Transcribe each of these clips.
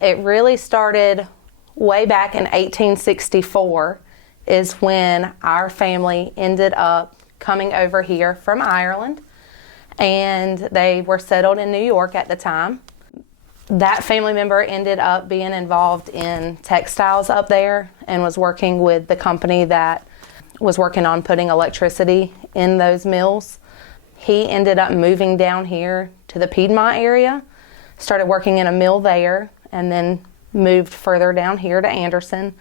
It really started way back in 1864 is when our family ended up coming over here from Ireland, and they were settled in New York at the time. That family member ended up being involved in textiles up there and was working with the company that was working on putting electricity in those mills. He ended up moving down here to the Piedmont area, started working in a mill there, and then moved further down here to Anderson,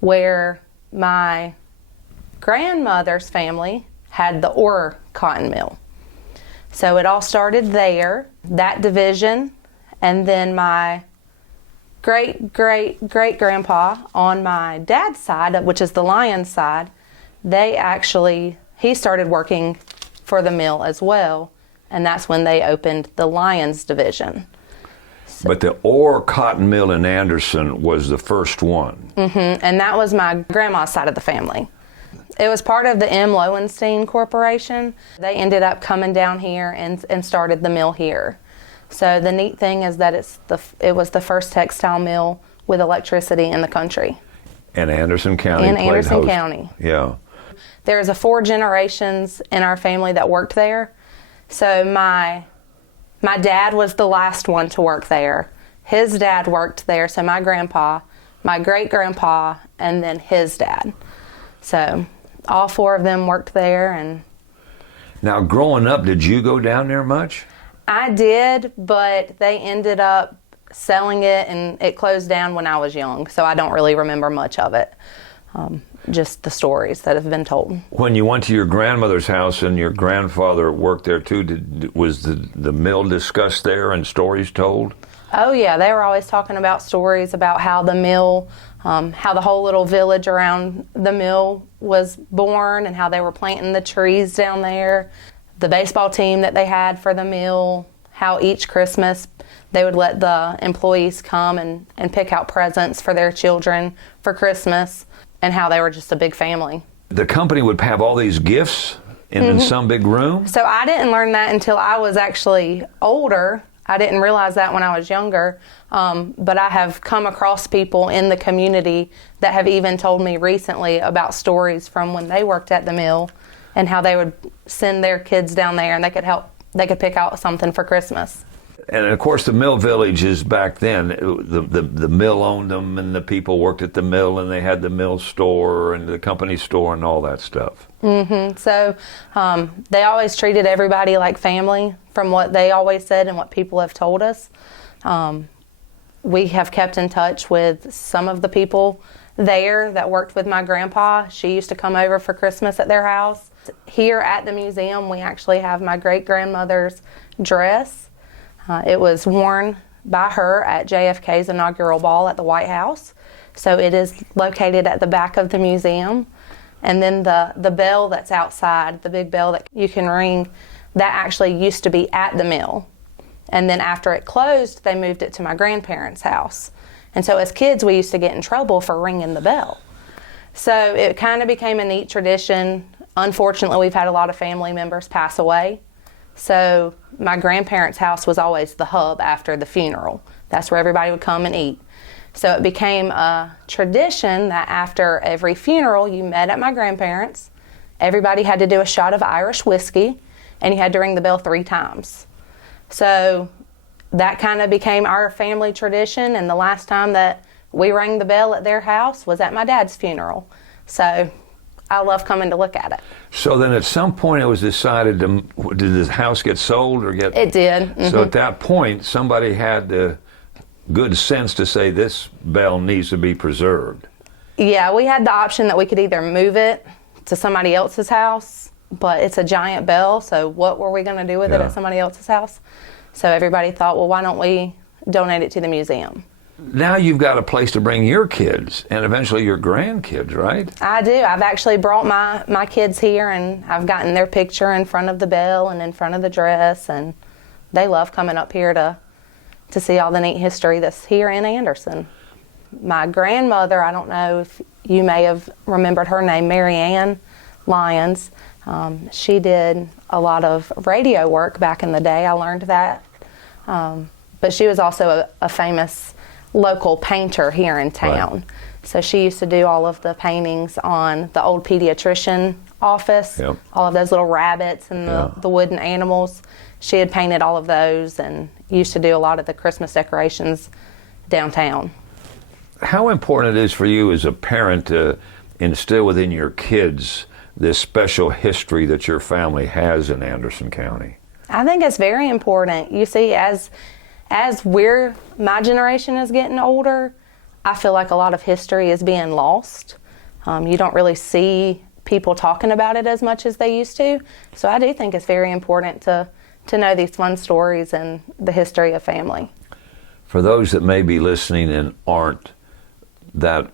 where my grandmother's family had the Orr cotton mill. So it all started there, that division, and then my great-great-great-grandpa on my dad's side, which is the Lyons side, he started working for the mill as well, and that's when they opened the Lyons division. But the Orr cotton mill in Anderson was the first one. And that was my grandma's side of the family. It was part of the M. Lowenstein Corporation. They ended up coming down here and started the mill here. So the neat thing is that it was the first textile mill with electricity in the country. And Anderson County In played Anderson host. County. Yeah. There's 4 generations in our family that worked there. So my dad was the last one to work there. His dad worked there, so my grandpa, my great-grandpa, and then his dad. So all 4 of them worked there. And Now, growing up, did you go down there much? I did, but they ended up selling it, and it closed down when I was young, so I don't really remember much of it. Just the stories that have been told. When you went to your grandmother's house and your grandfather worked there too, was the mill discussed there and stories told? Oh yeah, they were always talking about stories about how the mill, how the whole little village around the mill was born and how they were planting the trees down there. The baseball team that they had for the mill, how each Christmas they would let the employees come and pick out presents for their children for Christmas, and how they were just a big family. The company would have all these gifts in some big room? So I didn't learn that until I was actually older. I didn't realize that when I was younger, but I have come across people in the community that have even told me recently about stories from when they worked at the mill and how they would send their kids down there and they could pick out something for Christmas. And of course, the mill villages back then, the mill owned them, and the people worked at the mill, and they had the mill store and the company store and all that stuff. So they always treated everybody like family, from what they always said and what people have told us. We have kept in touch with some of the people there that worked with my grandpa. She used to come over for Christmas at their house. Here at the museum, we actually have my great-grandmother's dress. It was worn by her at JFK's inaugural ball at the White House. So it is located at the back of the museum. And then the bell that's outside, the big bell that you can ring, that actually used to be at the mill. And then after it closed, they moved it to my grandparents' house. And so as kids, we used to get in trouble for ringing the bell. So it kind of became a neat tradition. Unfortunately, we've had a lot of family members pass away. So my grandparents' house was always the hub after the funeral. That's where everybody would come and eat. So it became a tradition that after every funeral, you met at my grandparents'. Everybody had to do a shot of Irish whiskey, and you had to ring the bell 3 times. So that kind of became our family tradition, and the last time that we rang the bell at their house was at my dad's funeral. So I love coming to look at it. So then at some point it was decided did the house get sold or get... It did. So at that point, somebody had the good sense to say this bell needs to be preserved. Yeah, we had the option that we could either move it to somebody else's house, but it's a giant bell, so what were we going to do with it at somebody else's house? So everybody thought, well, why don't we donate it to the museum? Now you've got a place to bring your kids and eventually your grandkids, right? I do. I've actually brought my kids here, and I've gotten their picture in front of the bell and in front of the dress, and they love coming up here to see all the neat history that's here in Anderson. My grandmother, I don't know if you may have remembered her name, Mary Ann Lyons. She did a lot of radio work back in the day. I learned that. But she was also a famous local painter here in town. Right. So she used to do all of the paintings on the old pediatrician office, Yep. all of those little rabbits and the wooden animals. She had painted all of those and used to do a lot of the Christmas decorations downtown. How important it is for you as a parent to instill within your kids this special history that your family has in Anderson County? I think it's very important. You see, as my generation is getting older, I feel like a lot of history is being lost. You don't really see people talking about it as much as they used to. So I do think it's very important to know these fun stories and the history of family. For those that may be listening and aren't that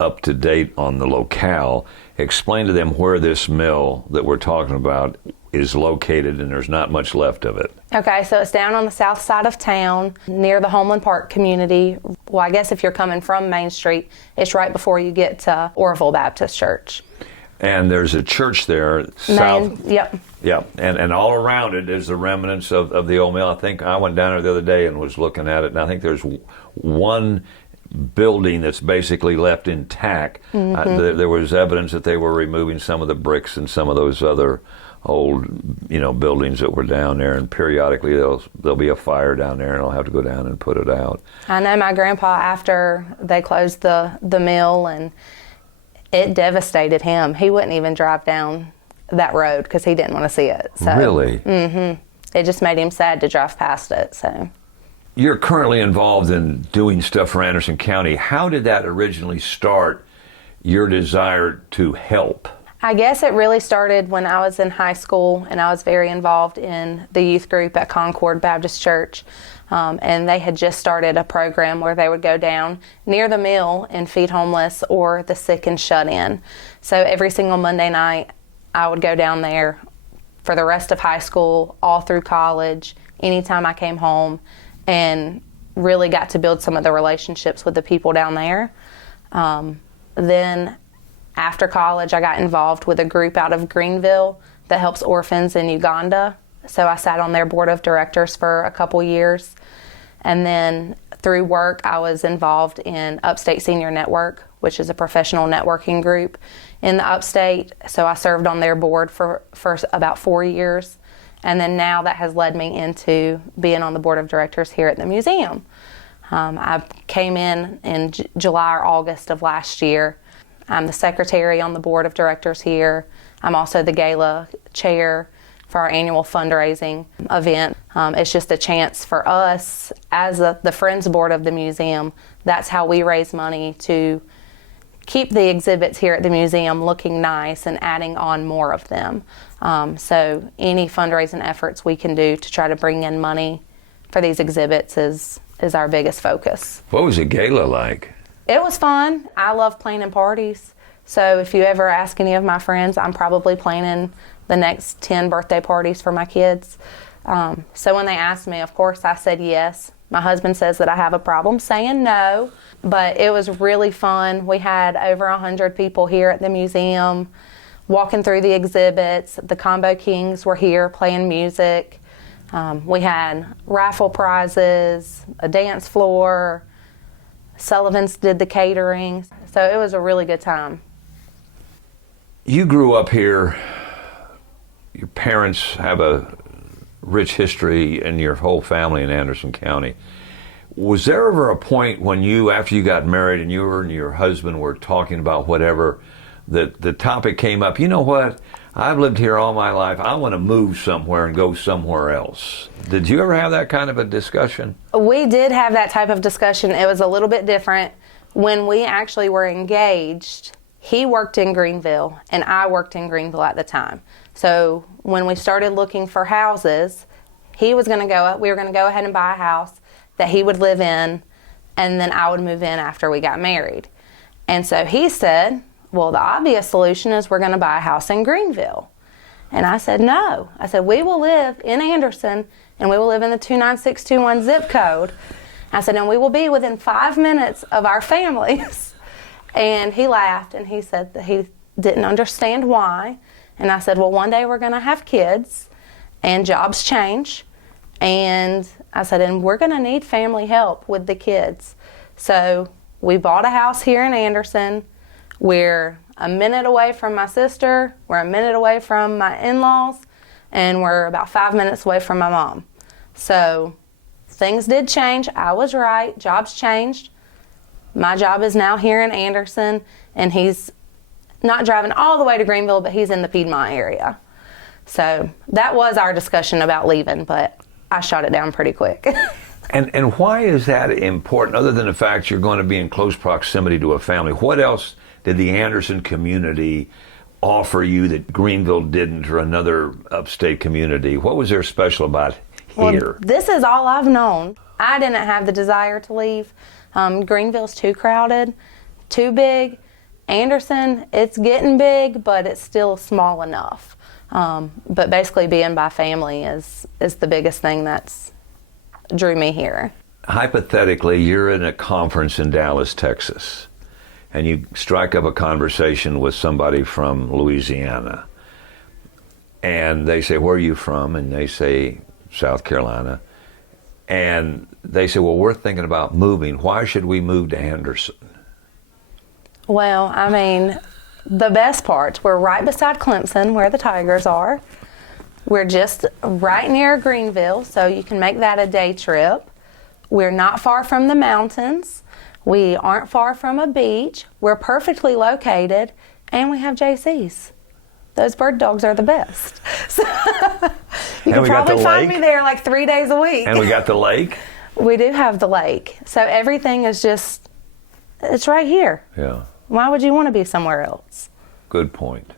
up to date on the locale, explain to them where this mill that we're talking about is located, and there's not much left of it. Okay, so it's down on the south side of town near the Homeland Park community. Well, I guess if you're coming from Main Street, it's right before you get to Orrville Baptist Church. And there's a church there south. Yep. Yeah, and all around it is the remnants of the old mill. I think I went down there the other day and was looking at it, and I think there's one building that's basically left intact. There was evidence that they were removing some of the bricks and some of those other old, buildings that were down there, and periodically there'll be a fire down there, and I'll have to go down and put it out. I know my grandpa, after they closed the mill, and it devastated him. He wouldn't even drive down that road because he didn't want to see it. So, really? It just made him sad to drive past it. So. You're currently involved in doing stuff for Anderson County. How did that originally start, your desire to help? I guess it really started when I was in high school, and I was very involved in the youth group at Concord Baptist Church. And they had just started a program where they would go down near the mill and feed homeless or the sick and shut in. So every single Monday night, I would go down there for the rest of high school, all through college, anytime I came home, and really got to build some of the relationships with the people down there. Then after college, I got involved with a group out of Greenville that helps orphans in Uganda. So I sat on their board of directors for a couple years. And then through work, I was involved in Upstate Senior Network, which is a professional networking group in the upstate. So I served on their board for about 4 years. And then now that has led me into being on the board of directors here at the museum. I came in July or August of last year. I'm the secretary on the board of directors here. I'm also the gala chair for our annual fundraising event. It's just a chance for us as the Friends Board of the museum. That's how we raise money to keep the exhibits here at the museum looking nice and adding on more of them. So any fundraising efforts we can do to try to bring in money for these exhibits is our biggest focus. What was a gala like? It was fun. I love planning parties. So if you ever ask any of my friends, I'm probably planning the next 10 birthday parties for my kids. So when they asked me, of course, I said yes. My husband says that I have a problem saying no, but it was really fun. We had over 100 people here at the museum walking through the exhibits. The Combo Kings were here playing music. We had raffle prizes, a dance floor. Sullivan's did the catering. So it was a really good time. You grew up here. Your parents have a rich history, and your whole family in Anderson County. Was there ever a point when you, after you got married and you and your husband were talking about whatever, that the topic came up, you know what, I've lived here all my life, I want to move somewhere and go somewhere else? Did you ever have that kind of a discussion? We did have that type of discussion. It was a little bit different. When we actually were engaged, he worked in Greenville and I worked in Greenville at the time. So when we started looking for houses, we were going to go ahead and buy a house that he would live in, and then I would move in after we got married. And so he said, well, the obvious solution is we're going to buy a house in Greenville. And I said, no. I said, we will live in Anderson, and we will live in the 29621 zip code. I said, and we will be within 5 minutes of our families. And he laughed, and he said that he didn't understand why. And I said, well, one day we're going to have kids, and jobs change. And I said, and we're going to need family help with the kids. So we bought a house here in Anderson. We're a minute away from my sister. We're a minute away from my in-laws. And we're about 5 minutes away from my mom. So things did change. I was right. Jobs changed. My job is now here in Anderson, and he's not driving all the way to Greenville, but he's in the Piedmont area. So that was our discussion about leaving, but I shot it down pretty quick. And why is that important, other than the fact you're going to be in close proximity to a family? What else did the Anderson community offer you that Greenville didn't, or another upstate community? What was there special about here? Well, this is all I've known. I didn't have the desire to leave. Greenville's too crowded, too big. Anderson, it's getting big, but it's still small enough. But basically being by family is the biggest thing that's drew me here. Hypothetically, you're in a conference in Dallas, Texas, and you strike up a conversation with somebody from Louisiana, and they say, "Where are you from?" And they say, "South Carolina." And they say, "Well, we're thinking about moving. Why should we move to Anderson?" Well, I mean, the best part, we're right beside Clemson, where the Tigers are. We're just right near Greenville, so you can make that a day trip. We're not far from the mountains. We aren't far from a beach. We're perfectly located, and we have JCs. Those bird dogs are the best. So you can probably find me there like 3 days a week. And we got the lake? We do have the lake. So everything is just, it's right here. Yeah. Why would you want to be somewhere else? Good point.